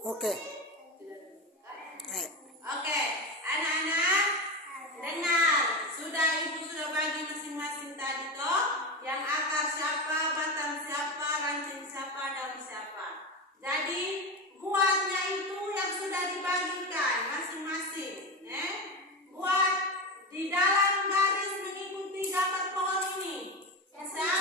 Oke. Ayo. Oke, anak-anak dengar. Ibu sudah bagi masing-masing tadi toh. Yang akar siapa, batang siapa, ranting siapa, daun siapa. Jadi buatnya itu yang sudah dibagikan masing-masing. Buat di dalam garis mengikuti gambar pohon ini. Bisa?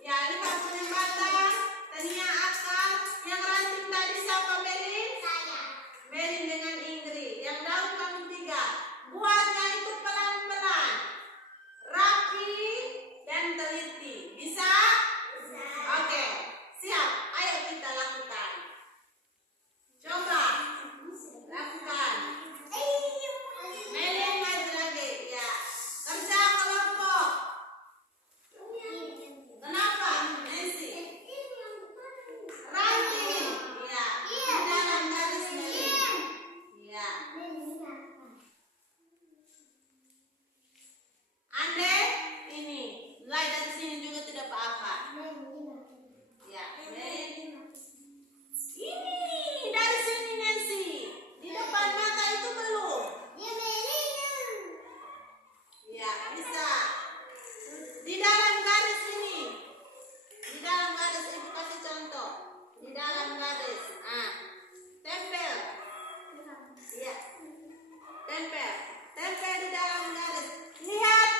Ya, ini kamu yang batang, tadinya akar, yang ranting tadi siapa, Meli? Saya. Meli dengan Ingrid. Yang daun kamu 3. Buatnya itu pelan-pelan, rapi dan teliti. Bisa? Bisa. Oke, siap. Ayo kita lakukan. Coba lakukan. Meli maju lagi. Ya. Kerja kelompok. Kenapa? Nancy. Ranting. Ya. Di dalam garis Meli. Ya. Ande ini. Mulai dari sini juga tidak apa-apa. Ya. Meli. Ini dari sini Nancy. Di depan mata itu belum. Ya, bisa. Di dalam garis ini. Di dalam garis ibu kasih contoh. Di dalam garis. Tempel. Iya. Tempel. Tempel di dalam garis. Lihat.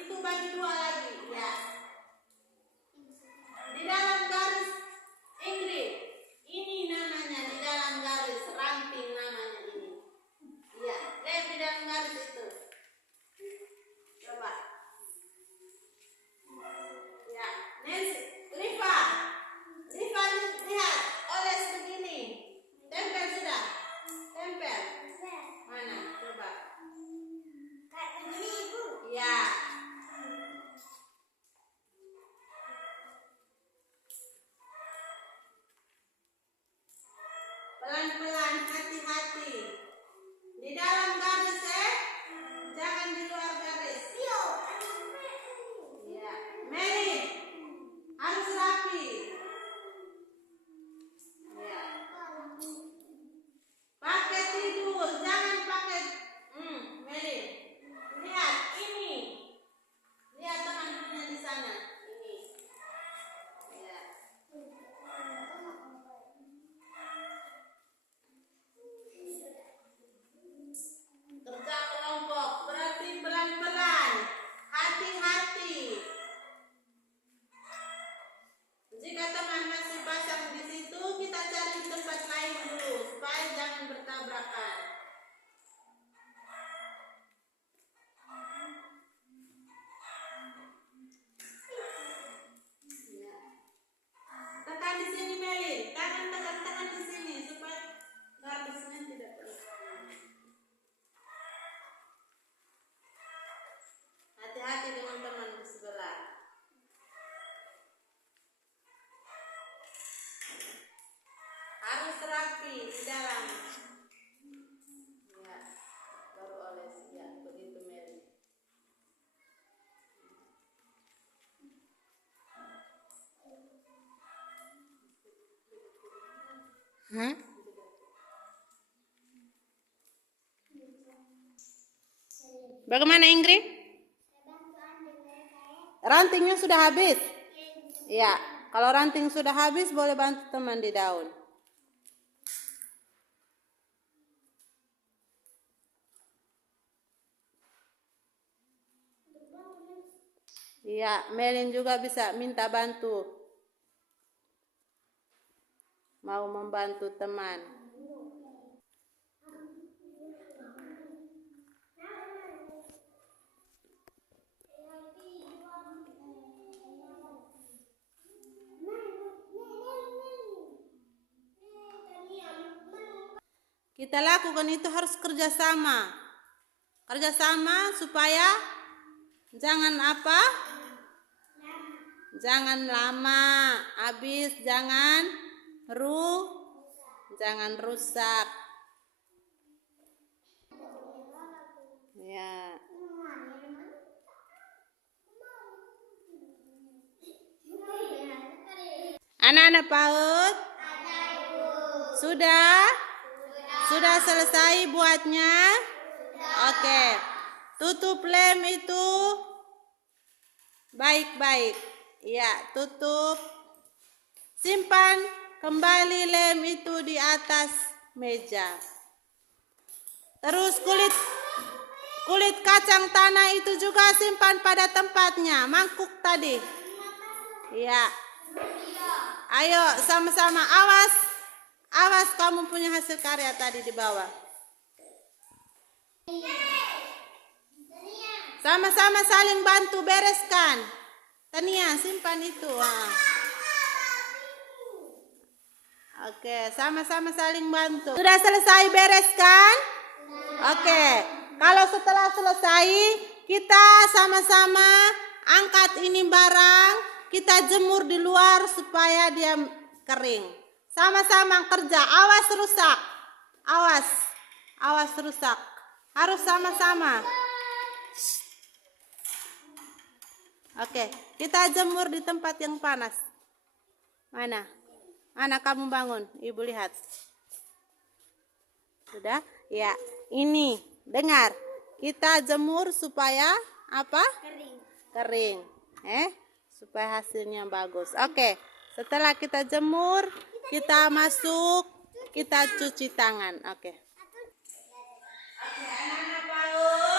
Itu bagi 2 lagi. Ya. Di dalam garis Ingrid. Ini namanya di dalam garis ranting namanya ini. Iya. Lihat di dalam garis itu. Coba. Ya, Nancy, Riva, lihat, oles begini. Tempel sudah, tempel. Mana? Coba. Ya. Pelan-pelan, hati-hati. Di dalam garis jangan di luar garis. Ya, Mary, harus rapi. Ya. Pakai tidur, jangan pakai. Mary, lihat ini. Lihat teman-temannya di sana. Ini. Ya. Kerja kelompok berarti pelan-pelan, hati-hati. Jika teman masih pasang di situ, kita cari tempat lain dulu supaya jangan bertabrakan. Ya. Tekan di sini Meli, tekan di sini supaya garisnya tidak terlalu. Hati-hati dengan teman di sebelah. Harus rapi di dalam. Ya, baru oles. Ya, begitu Mary. Bagaimana Ingrid? Rantingnya sudah habis? Ya, kalau ranting sudah habis boleh bantu teman di daun. Iya, Melin juga bisa minta bantu. Mau membantu teman. Kita lakukan itu harus kerjasama. Kerjasama supaya jangan apa? Jangan lama habis, jangan rusak. Ya. Anak-anak PAUD? Ada, Ibu. Sudah? Sudah selesai buatnya? Oke. Tutup lem itu baik-baik. Ya, tutup. Simpan kembali lem itu di atas meja. Terus kulit kacang tanah itu juga simpan pada tempatnya. Mangkuk tadi. Ya. Ayo sama-sama, awas. Awas kamu punya hasil karya tadi di bawah. Sama-sama saling bantu bereskan. Tania, simpan itu. Oke, sama-sama saling bantu. Sudah selesai bereskan? Oke, kalau setelah selesai, kita sama-sama angkat ini barang, kita jemur di luar supaya dia kering. Sama-sama kerja, awas rusak. Awas rusak. Harus sama-sama. Oke, kita jemur di tempat yang panas. Mana kamu bangun? Ibu lihat. Sudah? Ya, ini dengar. Kita jemur supaya apa? Kering. Supaya hasilnya bagus. Oke, setelah kita jemur, kita masuk, kita cuci tangan. Oke, anak-anak PAUD.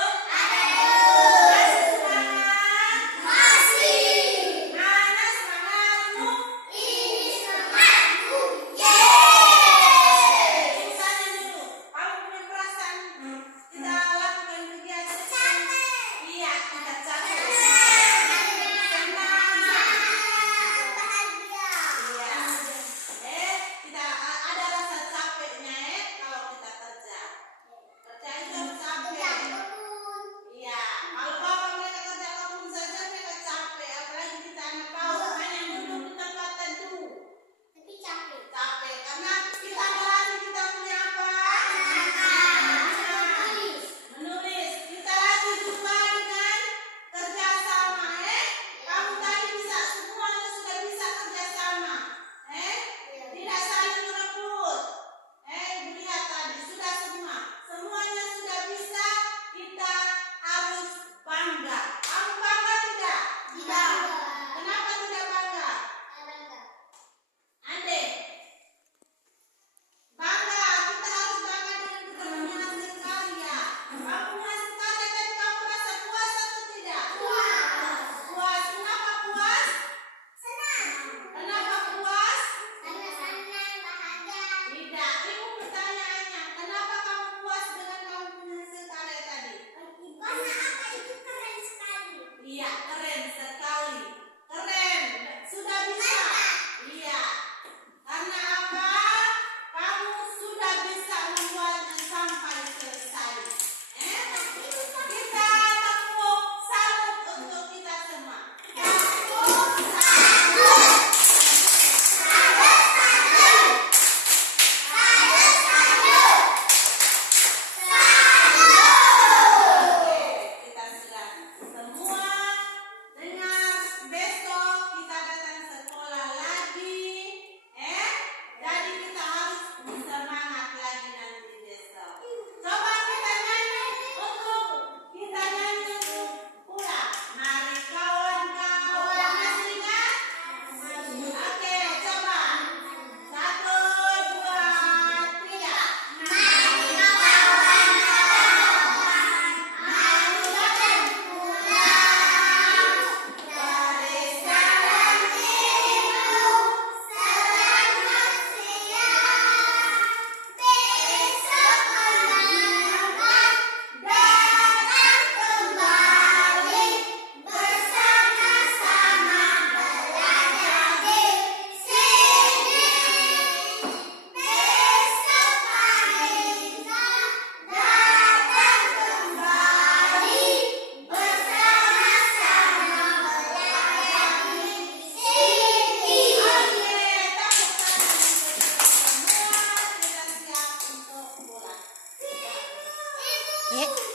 Yeah.